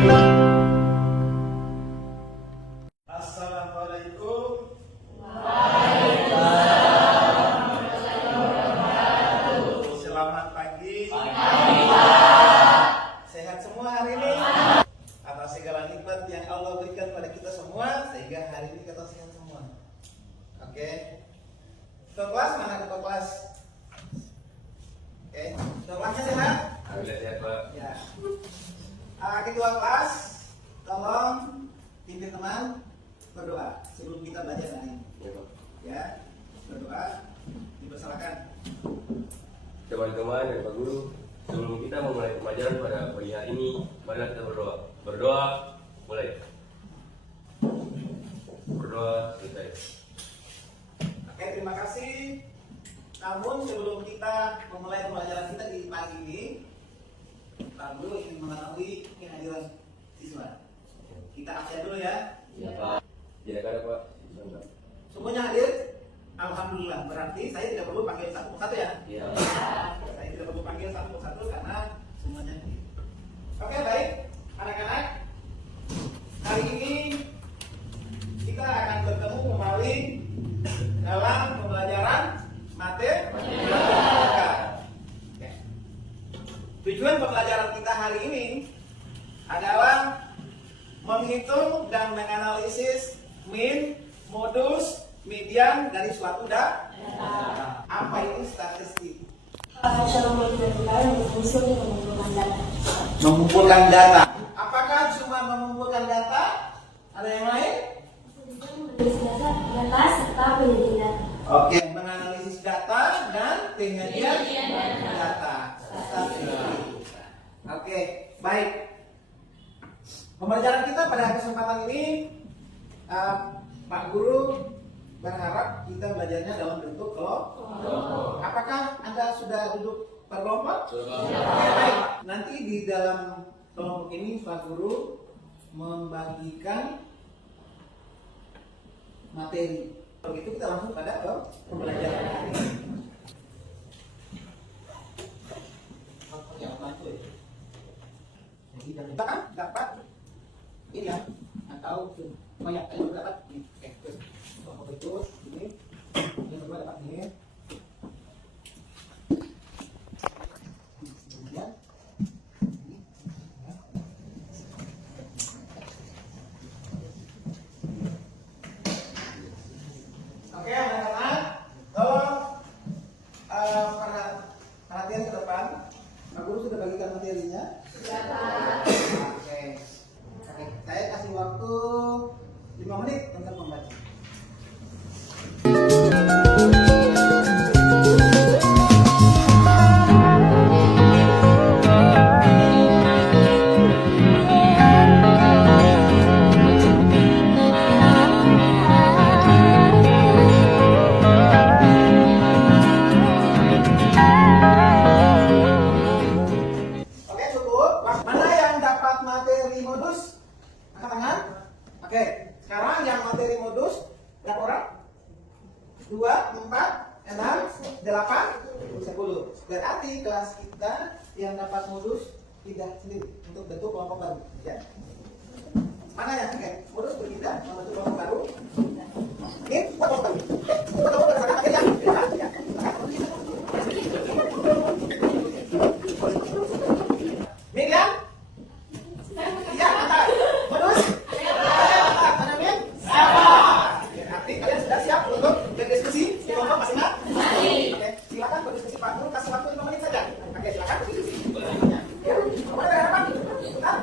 Assalamualaikum. Selamat pagi. Sehat semua hari ini. Atas segala nikmat yang Allah berikan pada kita semua, sehingga hari ini kita sehat semua. Oke. Ketua kelas mana ketua kelas? Oke. Ketua kelasnya sehat? Alhamdulillah sehat Pak. Ya. Ketua kelas, tolong pimpin teman berdoa sebelum kita belajar hari ini. Ya, Pak. Ya, berdoa. Dipersilakan. Teman-teman dan Pak Guru, sebelum kita memulai pembelajaran pada pagi hari ini, marilah kita berdoa. Berdoa, mulai. Berdoa, selesai. Oke, terima kasih. Namun sebelum kita memulai pembelajaran kita di pagi ini, Pak Guru ingin mengetahui kehadiran siswa. Kita absen dulu ya. Ya Pak. Tidak ada Pak. Semuanya hadir? Alhamdulillah. Berarti saya tidak perlu panggil satu persatu ya? Iya. Saya tidak perlu panggil satu persatu karena semuanya hadir. Oke, baik. Anak-anak, hari ini kita akan bertemu kembali dalam pembelajaran matematika. Oke. Tujuan pembelajaran kita hari ini adalah menghitung dan menganalisis min, modus, median dari suatu data. Apa itu statistik? Cara menentukan fungsi untuk mengumpulkan data. Mengumpulkan data. Apakah cuma mengumpulkan data? Ada yang lain? Menulis data serta penelitian data. Oke, menganalisis data dan penyajian data. Statistik. Oke, baik. Pembelajaran kita pada kesempatan ini, Pak Guru berharap kita belajarnya dalam bentuk kelompok. Apakah Anda sudah duduk berkelompok? Oke, baik. Nanti di dalam kelompok ini Pak Guru membagikan materi. Kalau gitu kita langsung pada pembelajaran hari ini. Jadi kita kan dapat ini ya, atau banyak kali dapat ini. Oke, terus ini yang kedua dapat ini. Kemudian ini. Oke, anak-anak, tolong perhatian ke depan. Pak Guru sudah bagikan materinya. Oke. Oke, saya kasih waktu 5 menit untuk membaca. Oke, cukup. Mana yang dapat materi modus? Angkat tangan. Oke, sekarang yang materi modus berapa orang? 2, 4, 6, 8, 10. Berarti kelas kita yang dapat modus tidak sendiri untuk bentuk kelompok baru. Ya. Mana yang modus berpindah membentuk kelompok baru? Ini buat kelompok baru. Buat kelompok baru sana ya. Ya. Median? Iya, mantap. Modus? Mana Min? Berarti kalian sudah siap untuk berdiskusi di kelompok masing-masing? Oke, silakan berdiskusi Pak Guru, kasih waktu 5 menit saja. Oke, silakan berdiskusi. Ya, boleh harapan? Bentar.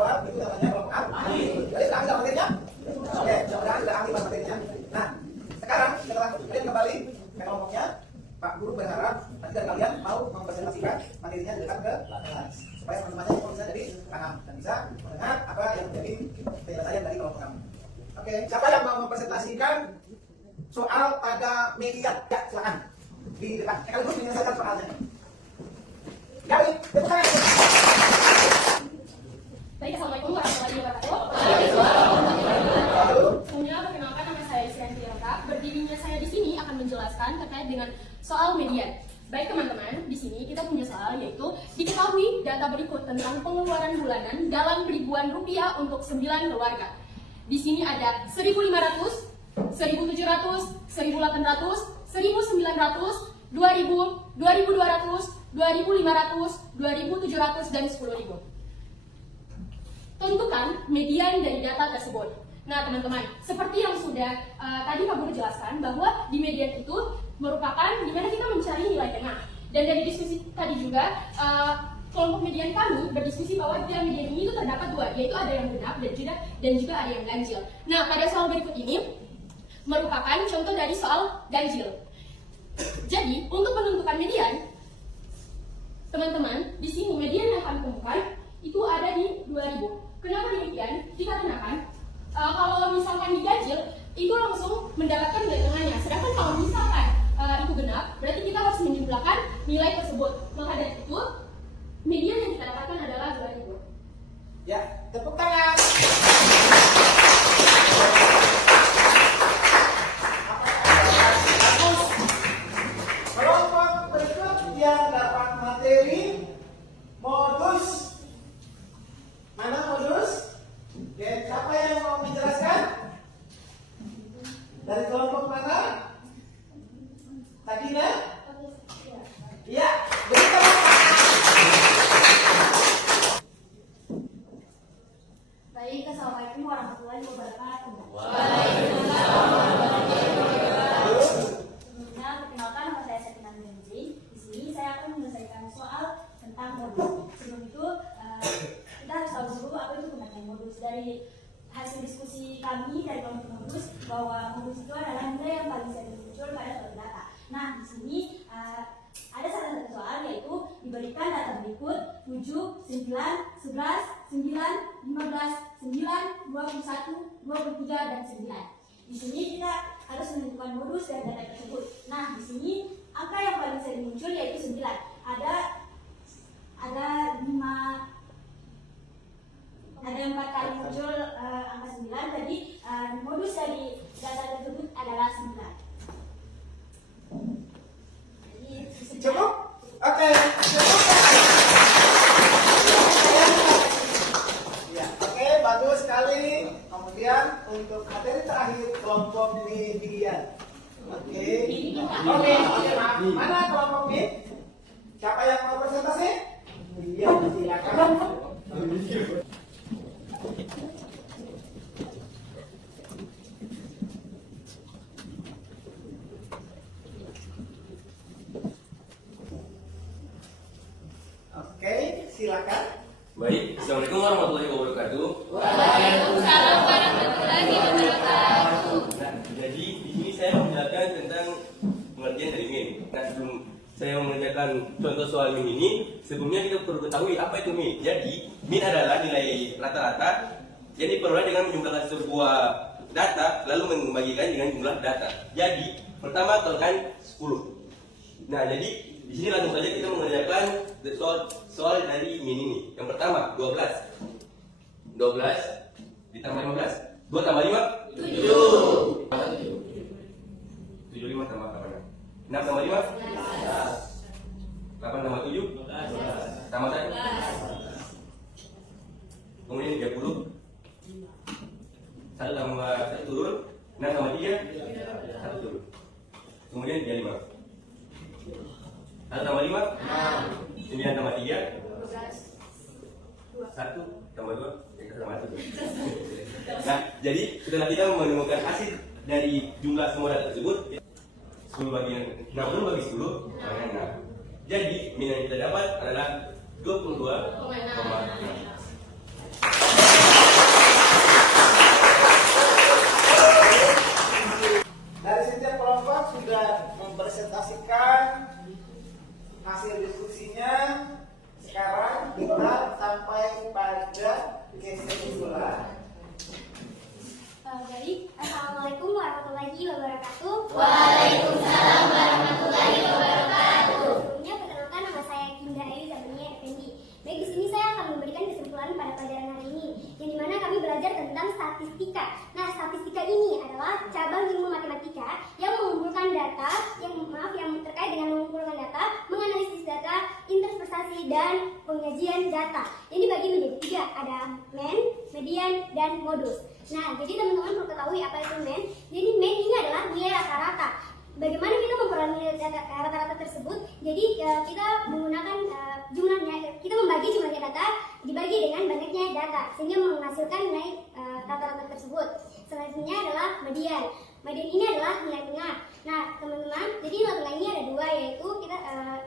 awal itu namanya kelompok ahli. Jadi sekarang sudah materinya. Oke, mudah-mudahan sudah ahli pada materinya. Nah, sekarang setelah kalian kembali ke kelompoknya, Pak Guru berharap nanti dari kalian mau mempresentasikan materinya dekat ke kelas supaya teman-temannya itu bisa jadi paham dan bisa mendengar apa yang menjadi penjelasan dari kelompok kamu. Oke, siapa yang mau mempresentasikan soal pada media? Ya, silakan di depan. Sekaligus menyelesaikan soalnya. Kali, depan. Baik, Assalamualaikum warahmatullahi wabarakatuh. Sebelumnya perkenalkan nama saya Isyanti Elka. Berdirinya saya di sini akan menjelaskan terkait dengan soal median. Baik teman-teman, di sini kita punya soal yaitu diketahui data berikut tentang pengeluaran bulanan dalam ribuan rupiah untuk 9 keluarga. Di sini ada 1.500, 1.700, 1.800, 1.900, 2.000, 2.200, 2.500, 2.700, dan 10.000. Tentukan median dari data tersebut. Nah teman-teman, seperti yang sudah tadi Pak Guru jelaskan bahwa di median itu merupakan dimana kita mencari nilai tengah. Dan dari diskusi tadi juga kelompok median kami berdiskusi bahwa di median ini itu terdapat dua, yaitu ada yang genap dan juga ada yang ganjil. Nah pada soal berikut ini merupakan contoh dari soal ganjil. Jadi untuk menentukan median, teman-teman di sini median yang kami temukan itu ada di 2.000. Kenapa demikian? Dikarenakan kalau misalkan diganjil itu langsung mendapatkan nilai tengahnya. Sedangkan kalau misalkan itu genap, berarti kita harus menjumlahkan nilai tersebut. Maka dari itu median yang kita dapatkan adalah 2.000. Ya, tepuk tangan. Kelompok berikut yang dapat materi modus. Mana modus? Oke, siapa yang mau menjelaskan? Dari kelompok mana? Tadina? Iya, berikan. Baik, Assalamualaikum warahmatullahi wabarakatuh. Sebelumnya, perkenalkan nama saya Sakinah Nurhaliza. Di sini saya akan menyelesaikan soal tentang modus. Sebelum itu, kita harus tahu dulu apa itu pengertian modus. Dari hasil diskusi kami dari kelompok modus bahwa modus itu adalah nilai yang paling sering muncul pada suatu data. Nah, di sini ada salah satu soal yaitu diberikan data berikut 7, 9, 11, 9, 15, 9, 21, 23, dan 9. Di sini kita harus menentukan modus dari data tersebut. Nah, di sini angka yang paling sering muncul yaitu 9. Ada 4 kali muncul angka 9, jadi modus dari data tersebut adalah 9. Jadi, Cukup? Oke, cukup. Ya, oke, bagus sekali. Kemudian untuk materi terakhir kelompok median. Oke, maaf. Mana kelompok B? Siapa yang mau presentasi? Iya, silakan. Oke, silakan. Baik, Assalamualaikum warahmatullahi wabarakatuh. Waalaikumsalam warahmatullahi wabarakatuh. Nah, jadi di sini saya menjelaskan tentang pengertian dari min. Nah, sebelum saya mengerjakan contoh soal min ini, sebelumnya kita perlu ketahui apa itu min. Jadi, min adalah nilai rata-rata yang diperoleh dengan menjumlahkan sebuah data lalu membagikan dengan jumlah data. Jadi, pertama tolakkan 10. Nah, jadi di sini langsung saja kita mengerjakan soal dari min ini. Yang pertama 12 ditambah 15. 2 tambah 5 7. 75 tambah 8. 6 tambah 5 8 tambah 7 tambah 1. Kemudian 30. 1 tambah 1 turun. 6 tambah 3 1 turun. Kemudian 35. 1 tambah 5 9 tambah 3 1 tambah 2 tambah 1. Nah, jadi setelah kita menemukan hasil dari jumlah semua data tersebut 10 bagi 60 bagi 10 bagi 6. Jadi min yang kita dapat adalah 22,6. ada kesimpulan. Baik, Assalamualaikum warahmatullahi wabarakatuh. Waalaikumsalam warahmatullahi wabarakatuh. Sebelumnya perkenalkan, nama saya Kinda Eliza Benia Effendi. Baik, di sini saya akan memberikan kesimpulan pada pelajaran hari ini, yang dimana kami belajar tentang statistika. Nah, statistika ini adalah cabang ilmu matematika yang mengumpulkan data, yang terkait dengan mengumpulkan data, menganalisis data, interpretasi dan penyajian data. Ini dibagi menjadi 3, ada mean, median, dan modus. Nah, jadi teman-teman perlu ketahui apa itu mean. Jadi mean ini adalah nilai rata-rata. Bagaimana kita memperoleh nilai rata-rata tersebut? Jadi kita menggunakan jumlahnya, kita membagi jumlahnya data dibagi dengan banyaknya data sehingga menghasilkan nilai rata-rata tersebut. Selanjutnya adalah median. Median ini adalah nilai tengah. Nah, teman-teman, jadi nilai tengah ini ada 2, yaitu kita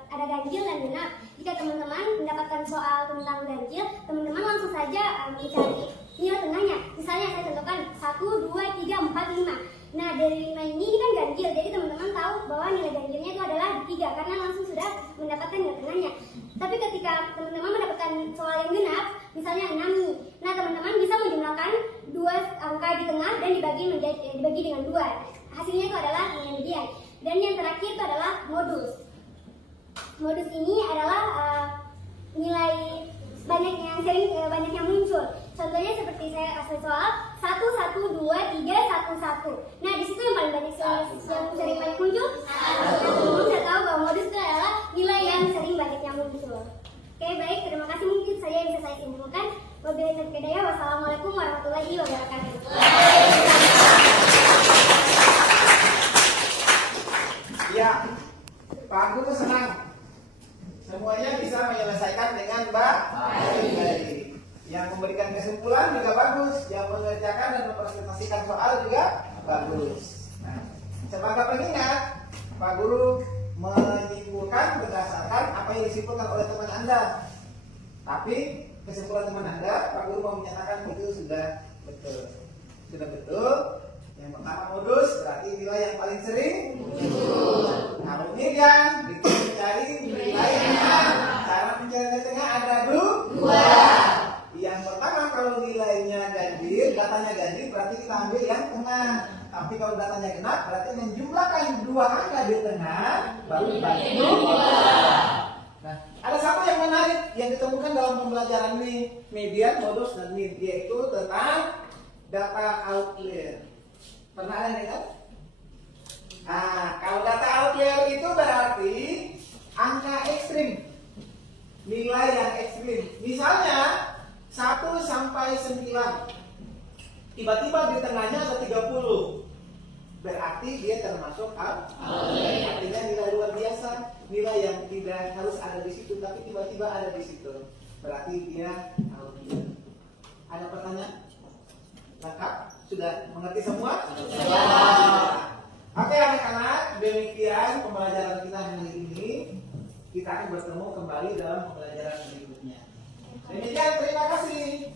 ada ganjil dan genap. Jika teman-teman mendapatkan soal tentang ganjil, teman-teman langsung saja mencari nilai tengahnya. Misalnya saya contohkan 1, 2, 3, 4, 5. Nah, dari 5 ini kan ganjil, jadi teman-teman tahu bahwa nilai ganjilnya itu adalah 3 karena langsung sudah mendapatkan nilai tengahnya. Tapi ketika teman-teman mendapatkan soal yang genap, misalnya 6 nih. Nah, teman-teman bisa menjumlahkan 2 angka di tengah dan dibagi dengan 2. Hasilnya itu adalah nilai median. Dan yang terakhir itu adalah modus. Modus ini adalah nilai banyaknya muncul. Contohnya seperti saya kasih soal 1, 1, 2, 3, 1, 1. Nah, di situ yang paling banyak yang sering banyak muncul. Teman-teman sudah tahu bahwa modus itu adalah nilai yang sering banyaknya muncul. Oke, baik, terima kasih, mungkin saja yang bisa saya simpulkan. Wabillahi taufiq wal hidayah. Wassalamualaikum warahmatullahi wabarakatuh. Ya, Pak Guru senang. Semuanya bisa menyelesaikan dengan baik. Yang memberikan kesimpulan juga bagus, yang mengerjakan dan mempresentasikan soal juga bagus. Nah, sebagai pengingat, Pak Guru menyimpulkan berdasarkan apa yang disimpulkan oleh teman Anda. Tapi kesimpulan teman Anda, Pak Guru mau menyatakan itu sudah betul. Sudah betul. Yang pertama modus berarti nilai yang paling sering muncul. Kalau median itu mencari nilai tengah. Cara mencari nilai tengah ada 2. Yang pertama kalau nilainya ganjil, datanya ganjil berarti kita ambil yang tengah. Tapi kalau datanya genap berarti menjumlahkan 2 angka di tengah baru dibagi 2. Nah, ada satu yang menarik yang ditemukan dalam pembelajaran ini, median, modus, dan mean, yaitu tentang data outlier. Pernah ada dengar? Nah, kalau data outlier itu berarti angka ekstrim, nilai yang ekstrim. Misalnya 1 sampai 9, tiba-tiba di tengahnya ada 30, berarti dia termasuk outlier. Artinya nilai luar biasa, nilai yang tidak harus ada di situ tapi tiba-tiba ada di situ, berarti dia outlier. Ada pertanyaan? Lengkap? Sudah mengerti semua? Oke anak-anak, demikian pembelajaran kita hari ini. Kita akan bertemu kembali dalam pembelajaran berikutnya. Demikian, terima kasih.